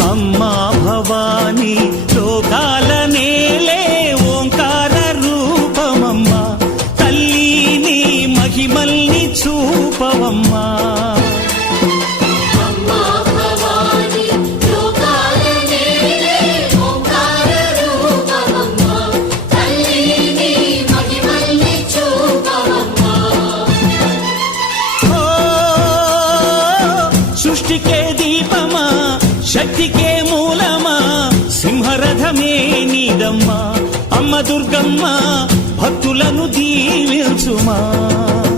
అమ్మా భవానీ లోకాల నేలే ఓంకార రూపమమ్మా, తల్లి నీ మహిమల్ని చూపవమ్మా. సృష్టికే దీపమా, శక్తికే మూలమా, సింహరథమే నీదమ్మా. అమ్మ దుర్గమ్మ భక్తులను దీవించుమా.